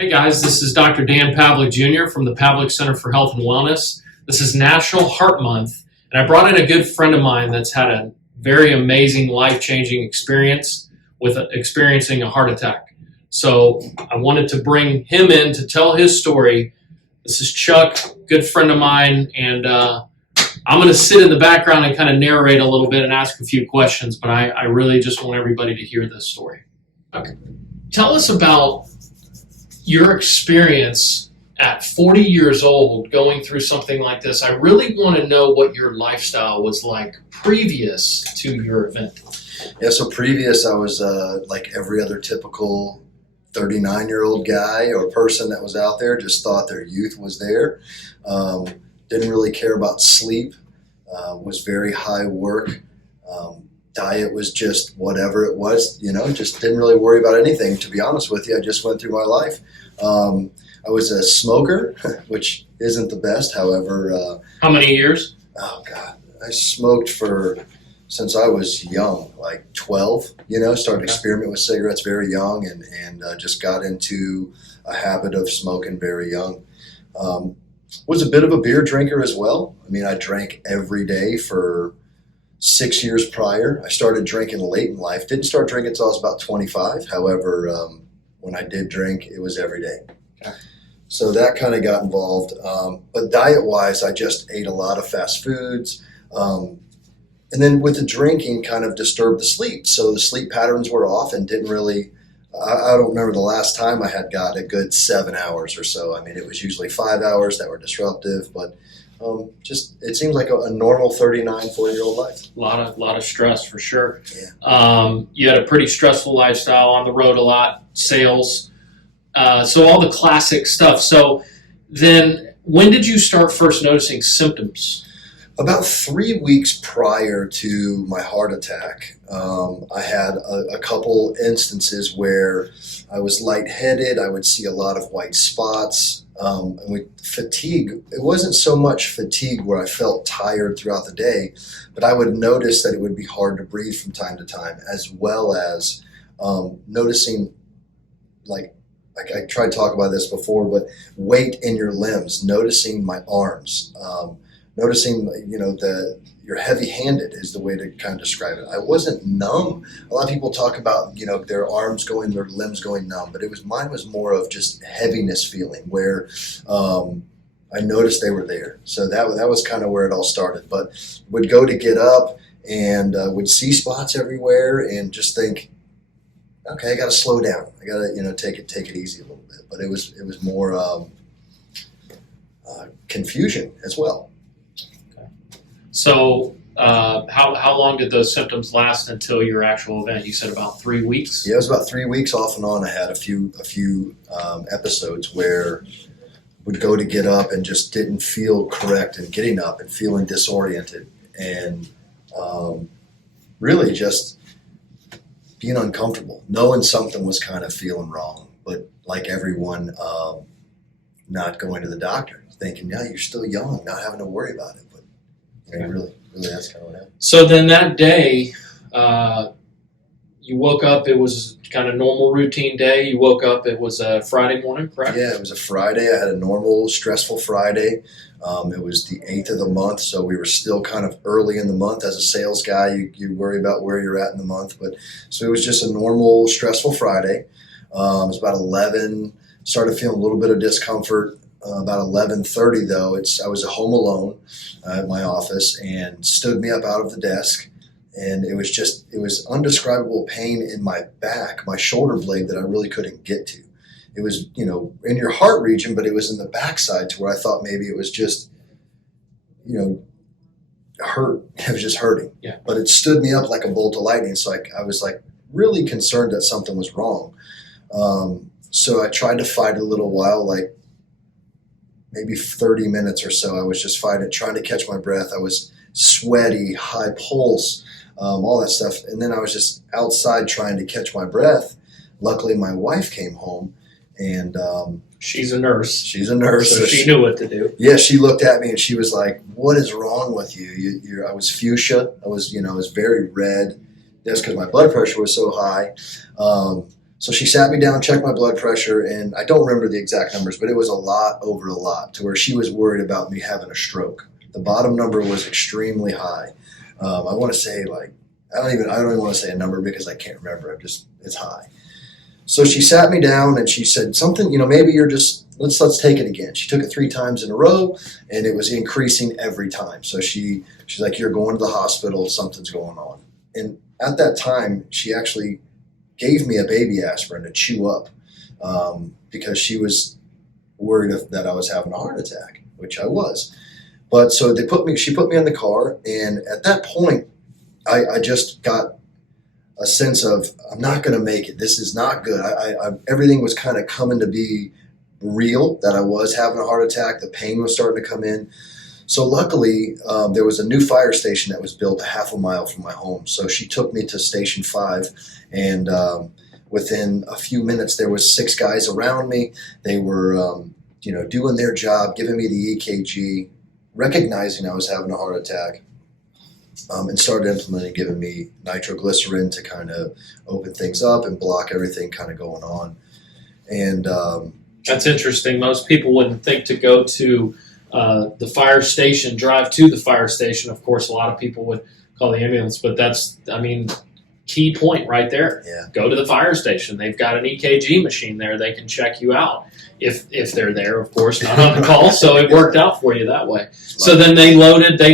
Hey guys, this is Dr. Dan Pavlik Jr. from the Pavlik Center for Health and Wellness. This is National Heart Month, and I brought in a good friend of mine that's had a very amazing, life-changing experience with experiencing a heart attack. So I wanted to bring him in to tell his story. This is Chuck, good friend of mine, and I'm going to sit in the background and kind of narrate a little bit and ask a few questions, but I really just want everybody to hear this story. Okay. Tell us about your experience at 40 years old going through something like this. I really want to know what your lifestyle was like previous to your event. Yeah, so previous I was like every other typical 39-year-old guy or person that was out there, just thought their youth was there. Didn't really care about sleep, was very high work. Diet was just whatever it was, just didn't really worry about anything, to be honest with you. I just went through my life. I was a smoker, which isn't the best, however. How many years? Oh, God. I smoked since I was young, like 12, started experimenting with cigarettes very young and just got into a habit of smoking very young. Was a bit of a beer drinker as well. I mean, I drank every day for 6 years prior. I started drinking late in life. Didn't start drinking until I was about 25. However, when I did drink, it was every day. Okay. So that kind of got involved. But diet-wise, I just ate a lot of fast foods. And then with the drinking, kind of disturbed the sleep. So the sleep patterns were off and didn't really, I don't remember the last time I had got a good 7 hours or so. I mean, it was usually 5 hours that were disruptive, but it seems like a normal 39, 40-year-old life. A lot of stress for sure. Yeah. You had a pretty stressful lifestyle, on the road a lot, sales, so all the classic stuff. So then when did you start first noticing symptoms? About 3 weeks prior to my heart attack, I had a couple instances where I was lightheaded. I would see a lot of white spots. And with fatigue, it wasn't so much fatigue where I felt tired throughout the day, but I would notice that it would be hard to breathe from time to time, as well as noticing, like I tried to talk about this before, but weight in your limbs, noticing my arms, noticing, you're heavy-handed is the way to kind of describe it. I wasn't numb. A lot of people talk about, their limbs going numb, but mine was more of just heaviness feeling where I noticed they were there. So that was kind of where it all started. But would go to get up and would see spots everywhere and just think, okay, I got to slow down. I got to, take it easy a little bit. But it was more confusion as well. So how long did those symptoms last until your actual event? You said about 3 weeks? Yeah, it was about 3 weeks off and on. I had a few episodes where I would go to get up and just didn't feel correct and getting up and feeling disoriented and really just being uncomfortable, knowing something was kind of feeling wrong, but like everyone, not going to the doctor, thinking, yeah, you're still young, not having to worry about it. Really, that's kind of what happened. So then that day, you woke up, it was kind of normal routine day. You woke up, it was a Friday morning, correct? Yeah, it was a Friday. I had a normal, stressful Friday. It was the 8th of the month, so we were still kind of early in the month. As a sales guy, you worry about where you're at in the month. But so it was just a normal, stressful Friday. It was about 11, started feeling a little bit of discomfort. About 11:30 though, I was at home alone at my office and stood me up out of the desk, and it was undescribable pain in my back, my shoulder blade that I really couldn't get to. It was, in your heart region, but it was in the backside to where I thought maybe it was just, hurt. It was just hurting. Yeah. But it stood me up like a bolt of lightning. So I was like really concerned that something was wrong. So I tried to fight it a little while, like maybe 30 minutes or so. I was just fighting, trying to catch my breath. I was sweaty, high pulse, all that stuff. And then I was just outside trying to catch my breath. Luckily, my wife came home, and she's a nurse. She's a nurse. So she knew what to do. Yeah, she looked at me and she was like, "What is wrong with you?" I was fuchsia. I was very red. That's because my blood pressure was so high. So she sat me down, checked my blood pressure, and I don't remember the exact numbers, but it was a lot over a lot to where she was worried about me having a stroke. The bottom number was extremely high. I want to say I don't even want to say a number because I can't remember. It's high. So she sat me down and she said something, maybe you're just, let's take it again. She took it 3 times in a row and it was increasing every time. So she's like, you're going to the hospital, something's going on. And at that time, she actually gave me a baby aspirin to chew up because she was worried that I was having a heart attack, which I was. But so she put me in the car, and at that point, I just got a sense of I'm not going to make it. This is not good. Everything was kind of coming to be real that I was having a heart attack. The pain was starting to come in. So luckily, there was a new fire station that was built a half a mile from my home. So she took me to Station 5, and within a few minutes, there was 6 guys around me. They were, doing their job, giving me the EKG, recognizing I was having a heart attack, and started implementing, giving me nitroglycerin to kind of open things up and block everything kind of going on. And that's interesting. Most people wouldn't think to go to the fire station, drive to the fire station. Of course, a lot of people would call the ambulance, but key point right there. Yeah. Go to the fire station. They've got an EKG machine there. They can check you out if they're there, of course, not on the call. So it worked out for you that way. So then they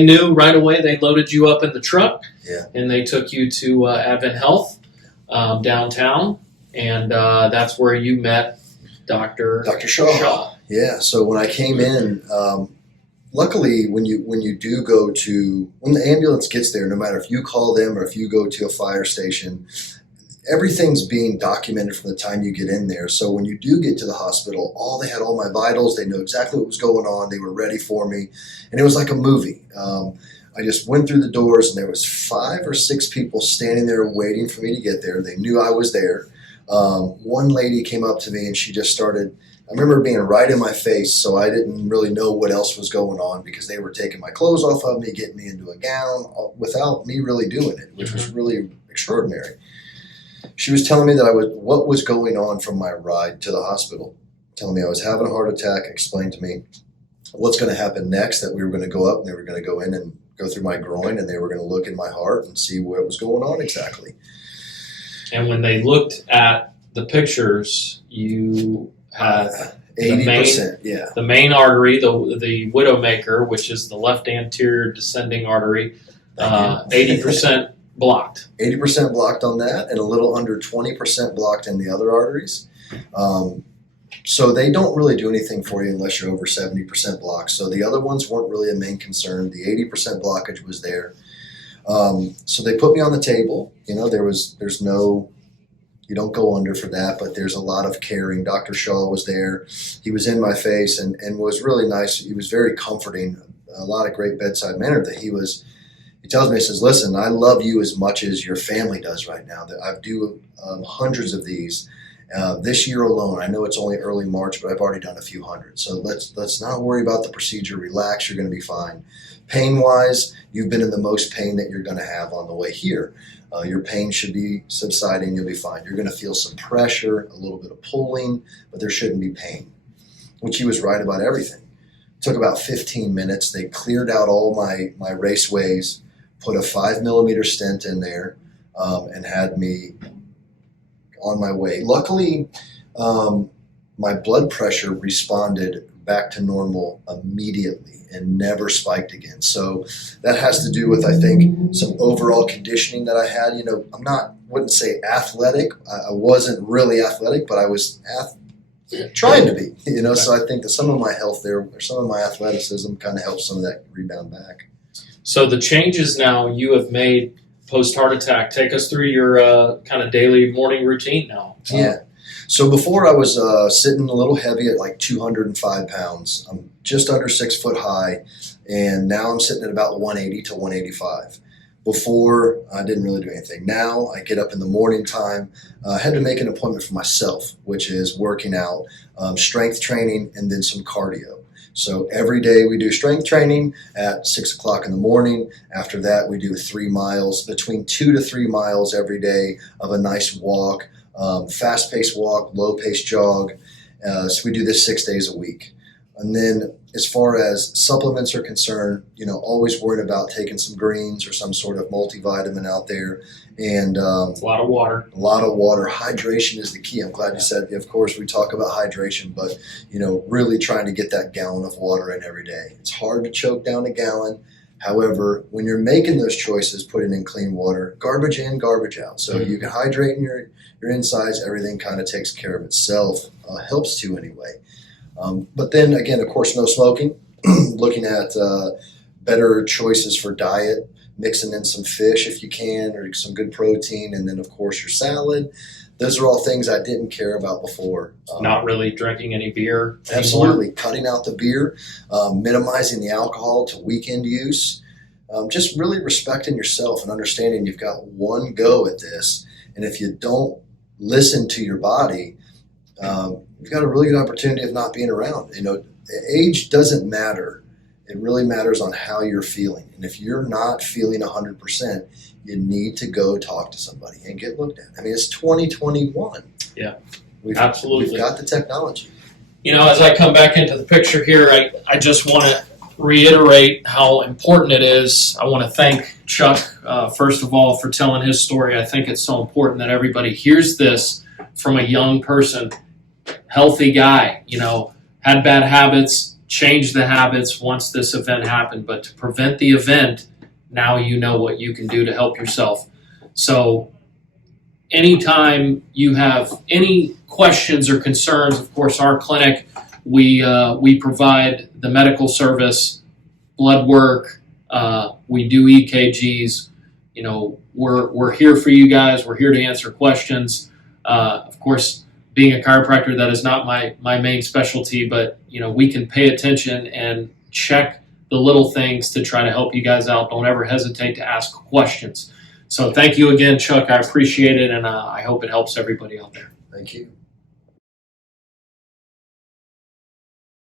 knew right away, they loaded you up in the truck. Yeah. And they took you to Advent Health downtown. And that's where you met Dr. Shaw. Yeah. So when I came in, luckily when the ambulance gets there, no matter if you call them or if you go to a fire station, everything's being documented from the time you get in there. So when you do get to the hospital, they had all my vitals. They knew exactly what was going on. They were ready for me. And it was like a movie. I just went through the doors and there was 5 or 6 people standing there waiting for me to get there. They knew I was there. One lady came up to me and she just started, I remember being right in my face, so I didn't really know what else was going on because they were taking my clothes off of me, getting me into a gown without me really doing it, which was really extraordinary. She was telling me what was going on from my ride to the hospital, telling me I was having a heart attack, explained to me what's going to happen next, that we were going to go up and they were going to go in and go through my groin and they were going to look in my heart and see what was going on exactly. And when they looked at the pictures, you had 80%, the main artery, the widowmaker, which is the left anterior descending artery, 80% blocked. 80% blocked on that, and a little under 20% blocked in the other arteries. So they don't really do anything for you unless you're over 70% blocked. So the other ones weren't really a main concern. The 80% blockage was there. So they put me on the table. There's no, you don't go under for that, but there's a lot of caring. Dr. Shaw was there. He was in my face and was really nice. He was very comforting, a lot of great bedside manner that he tells me, he says, listen, I love you as much as your family does right now. That I do hundreds of these this year alone. I know it's only early March, but I've already done a few hundred. So let's not worry about the procedure. Relax, you're going to be fine. Pain-wise, you've been in the most pain that you're going to have on the way here. Your pain should be subsiding. You'll be fine. You're going to feel some pressure, a little bit of pulling, but there shouldn't be pain, which he was right about everything. It took about 15 minutes. They cleared out all my raceways, put a 5mm stent in there, and had me on my way. Luckily, my blood pressure responded back to normal immediately and never spiked again. So that has to do with, I think, some overall conditioning that I had. Wouldn't say athletic. I wasn't really athletic, but I was trying to be, so I think that some of my health there, or some of my athleticism kind of helped some of that rebound back. So the changes now you have made post-heart attack, take us through your kind of daily morning routine now. Yeah. So before I was sitting a little heavy at like 205 pounds. I'm just under 6 foot high, and now I'm sitting at about 180 to 185. Before, I didn't really do anything. Now I get up in the morning time. I had to make an appointment for myself, which is working out, strength training, and then some cardio. So every day we do strength training at 6 o'clock in the morning. After that, we do 3 miles, between 2 to 3 miles every day of a nice walk. fast-paced walk, low-paced jog. So we do this 6 days a week. And then as far as supplements are concerned, always worried about taking some greens or some sort of multivitamin out there. And A lot of water. a lot of water. Hydration is the key. I'm glad you said, of course, we talk about hydration, but, really trying to get that gallon of water in every day. It's hard to choke down a gallon. However, when you're making those choices, putting in clean water, garbage in, garbage out. So you can hydrate in your insides. Everything kind of takes care of itself. Helps to anyway. But then again, of course, no smoking. Looking at better choices for diet, mixing in some fish if you can, or some good protein, and then of course your salad. Those are all things I didn't care about before. Not really drinking any beer anymore. Absolutely, cutting out the beer, minimizing the alcohol to weekend use. Just really respecting yourself and understanding you've got one go at this, and if you don't listen to your body, you've got a really good opportunity of not being around. Age doesn't matter. It really matters on how you're feeling. And if you're not feeling 100%, you need to go talk to somebody and get looked at. I mean, it's 2021. Yeah, Absolutely. We've got the technology. As I come back into the picture here, I just want to reiterate how important it is. I want to thank Chuck, first of all, for telling his story. I think it's so important that everybody hears this from a young person, healthy guy, had bad habits, changed the habits once this event happened. But to prevent the event, now you know what you can do to help yourself. So anytime you have any questions or concerns, of course, our clinic, we provide the medical service, blood work, we do EKGs. We're here for you guys. We're here to answer questions. Of course, being a chiropractor, that is not my main specialty, but we can pay attention and check the little things to try to help you guys out. Don't ever hesitate to ask questions. So thank you again, Chuck. I appreciate it, and I hope it helps everybody out there. Thank you.